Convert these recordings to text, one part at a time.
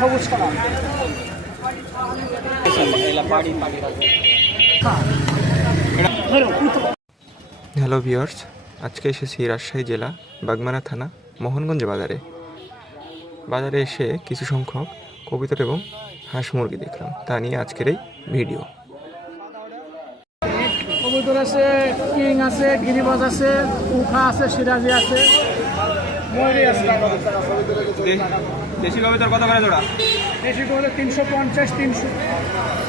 সবুজ colour. Hello viewers, আজকে এসেছি রাজশাহী জেলা বাগমারা থানা মোহনগঞ্জ বাজারে এসে কিছু সংখ্যক কবুতর এবং হাঁস মুরগি দেখলাম, তা নিয়ে আজকের এই ভিডিও। কবুতর আছে, কিং আছে, গিরিবাজ আছে, উখা আছে, সিরাজি আছে, ময়ূরী আছে। দেশি কবুতর কত করে জোড়া? দেশি করে 350, 300।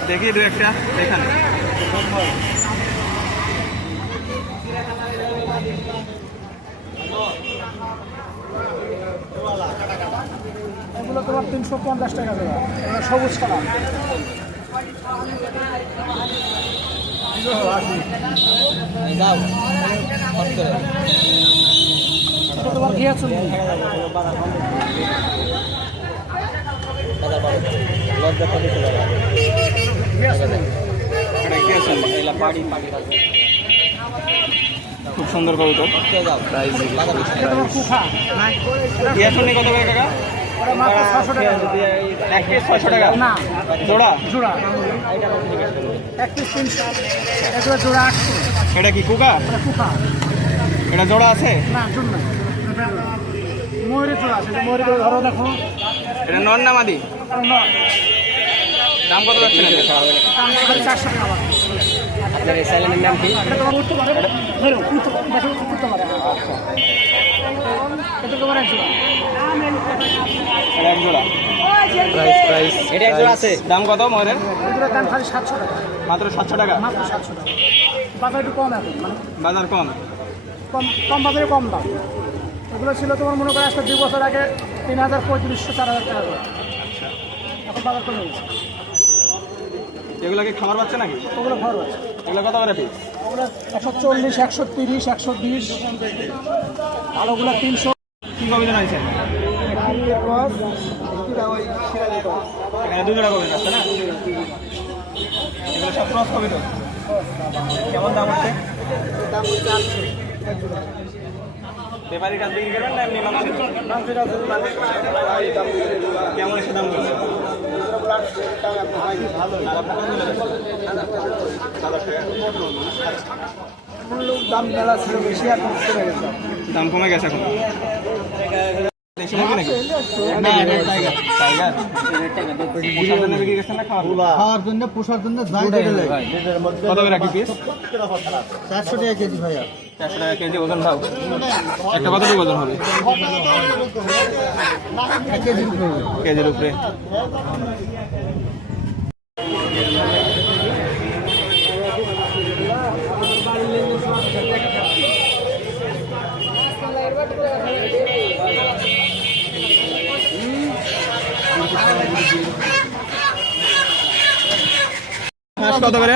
দেখি দু একটা এখানে। এগুলো তোমার 350 টাকা জোড়া। এগুলো সবুজ কালার। তোমার ঘিয়া চুল খুব সুন্দর কবুতর। কুখা কত করে কাকা? মাত্র 600 টাকা। এক পিস 600 টাকা না, জোড়া জোড়া এক পিস 300, এগুলো জোড়া 800। এটা কি কুকা? কুখা এটা জোড়া আছে? না, জোড় না, ময়ূরের জোড়া আছে। ময়ূরের ধরো দেখো, এটা নর না মাদি? দাম কত যাচ্ছে? 400 টাকা। আপনার এই সাইলেন্টের নাম কি? এটা তোমার উঠতে পারে, ধরো উঠতে পারে। আচ্ছা, এটা তোমার এক জোড়া। এটা এক জোড়া। প্রাইস এটা এক জোড়া আছে। দাম কত ময়ূরের? এগুলোর দাম খালি 700 টাকা। মাত্র 700 টাকা? মাত্র 700 টাকা। বাজার একটু কম এখন, মানে বাজার কম? কম বাজারে কম দাম। এগুলো ছিল তোমার মনে করে আজকে 2 বছর আগে 3000, 3500, 4000 টাকা। এখন বাজার কমে গেছে। এগুলো কি খামার বাচ্চা নাকি? ওগুলো ঘর আছে। এগুলো কত করে পিস? ওগুলো 140, 130, 120, আলোগুলো 300। কি কবিতা নাইছেন? এখানে 2 জোড়া কবিতা আছে না? এগুলো সব ক্রস কবিতা। কেমন দাম হচ্ছে? ব্যাপারীর কাছে বিক্রি করবেন না এমনি মানুষের? কেমন এসে দাম বলছে? দাম মেলা ছিল বেশি, আর কমে গেছে। দাম কমে গেছে এখন। দেশি মুরগি নাকি? টাইগার। পোষার জন্য বিক্রি করছেন না খাওয়ার জন্য, পোষার জন্য কত করে রাখি পিস? 400 টাকা কেজি ভাইয়া। 400 টাকা কেজি। ওজন ভাও একটা কতটুকু ওজন হবে? কেজির উপরে। কত করে?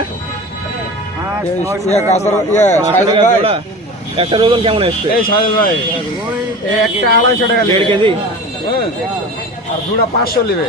একটা ওজন কেমন এসছে? এই সাহেব ভাই, একটা 250 টাকা, 1.5 কেজি আর দুটা 500 নেবে।